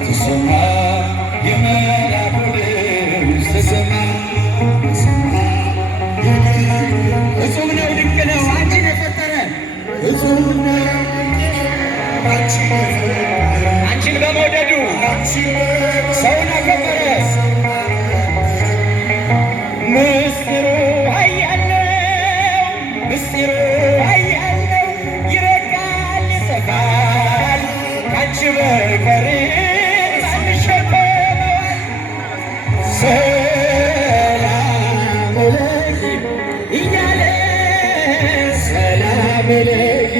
ተሰማ የመላኩ ድምፅ ተሰማ። እጹብ ነው ድንቅ ነው አንቺን የፈጠረ እጹብ ነው አንቺን በመውደዱ ሰውን አከበረ። ምስጢሩ ኃያል ነው ምስጢሩ ኃያል ነው ይረቃል ይሰፋል ካንቺ በቀር አንሸከመዋል። ሰላም ለኪ እያለ ሰላም ለኪ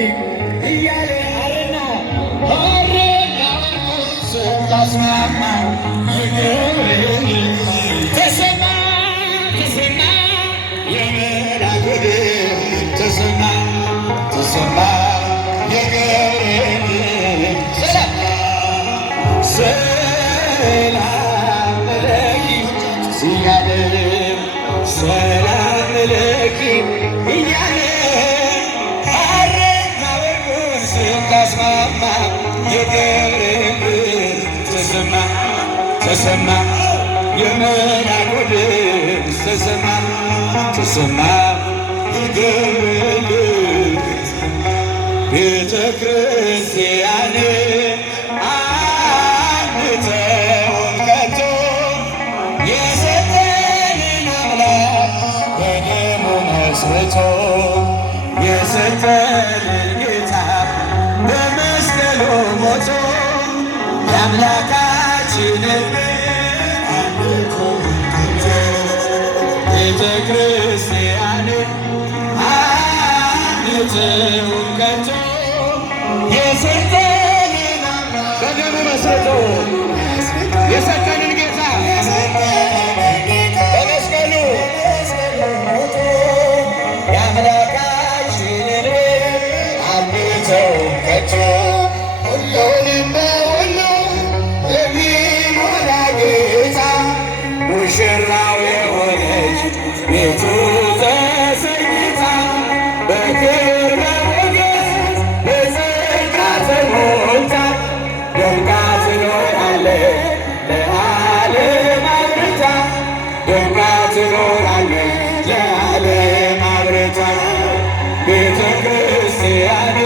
እያለ አረና ስታስማማ የገብርኤል ተሰማ ተሰማ የመላኩ ድምፅ ተሰማ ተሰማ የገብርኤል ሰላም ለኪ እያለ ሰላም ለኪ እያለ ሐርና ወርቁን ስታስማማ የገብርኤል ተሰማ ተሰማ የመላኩ ድምፅ ተሰማ ተሰማ የገብርኤል ቤተ ክርስቲያን አንተውን ከቶ የሰጠንን አምላክ በደሙ መስርቶ የሰጠንን ጌታ በመስቀሉ ሞቶ የአምላካችንን ቤተ ክርስቲያንን አንተውን ከቶ የሰጠንን በደሙ መስርቶ የሰጠንን ጌታ በመስቀሉ የአምላካችንን አንተውን ከቶ ሁሉንም በሁሉ የሚሞላ ጌታ ሙሽራው የሆነች ቤቱ ተሰኝታ በክብር በሞገስ በጸጋ ተሞልታ ደምቃ ትኖራለች ለዓለም አብርታ ደምቃ ትኖራለች ለዓለም አብርታ ቤተ ክርስቲያን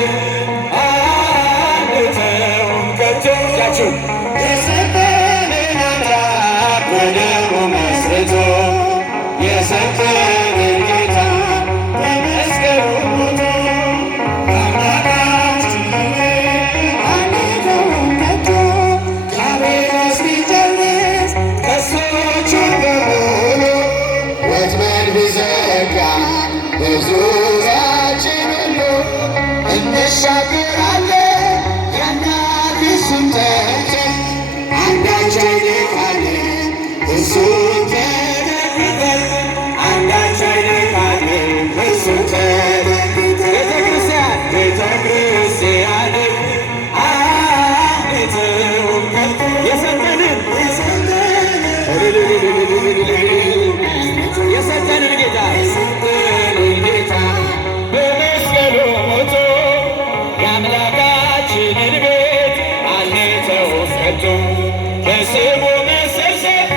አንተውን ከቶ የሰጠንን አምላክ በደሙ መስርቶ የሰጠንን ጌታ በመስቀሉ ሞቶ አምላካችንን አንተውን ከቶ ዲያብሎስ ቢጨርስ ቀስቶቹን በሙሉ ወጥመድ ቢዘረጋ በዙሪያችን ሁሉ እንሻገራለን ያናግሱን ጠርተን አንዳች አይነካንም እሱን ተደግፈን አንዳች አይነካንም እሱን ተደግፈን ቤተ ክርስቲያን አንተውን ከቶ የሰጠንን ጌታ የሰጠንን ጌታ በመስቀሉ ሞቶ የአምላካችንን ቤት አንተውን ከቶ በስሙ መሰብሰብ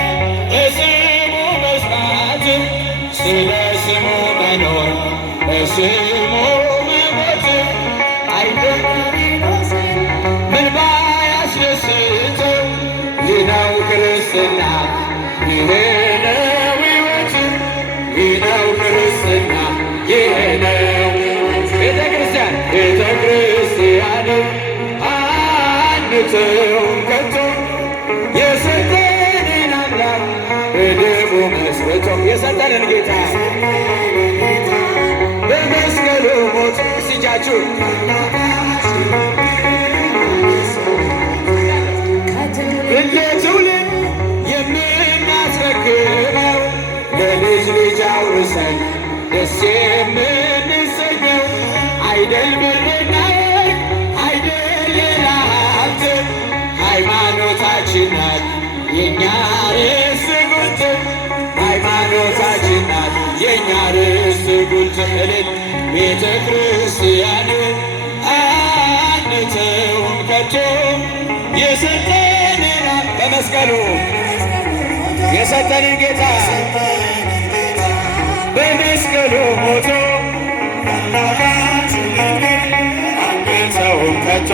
በስሙ መስራት ስለ ስሙ መኖር በስሙ መሞት አይደለም ምን ባያስደስተው ይህ ነው ክርስትና ይህ ነው ሕይወት ይህ ነው ክርስትና ይህ ነው ቤተ ክርስቲያን አንተውን ከቶ የሰጠንን አምላክ በደሙ መስርቶ የሰጠንን ጌታ በመስቀሉ ሞቶ ሲጃችሁ እንደ ትውልድ የምናስረክበው ለልጅ ልጅ አውርሰን ደስ የምንሰኘው አይደል ብርና ወርቅ አይደል ሌላ ሀብት ሃይማኖታችን ናት የእኛ ርስት ጉልት ሃይማኖታችን ናት የእኛ ርስት ጉልት እልል ቤተ ክርስቲያን አንተውን ከቶ የሰጠንን በመስቀሉ የሰጠንን ጌታ በመስቀሉ ሞቶ አንገተውን ቀቶ